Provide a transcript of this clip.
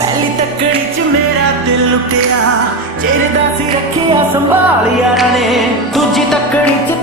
पहली तकड़ी च मेरा दिल लुटिया, चिरदा सी रखिया संभाल यारा ने, दूजी तकड़ी च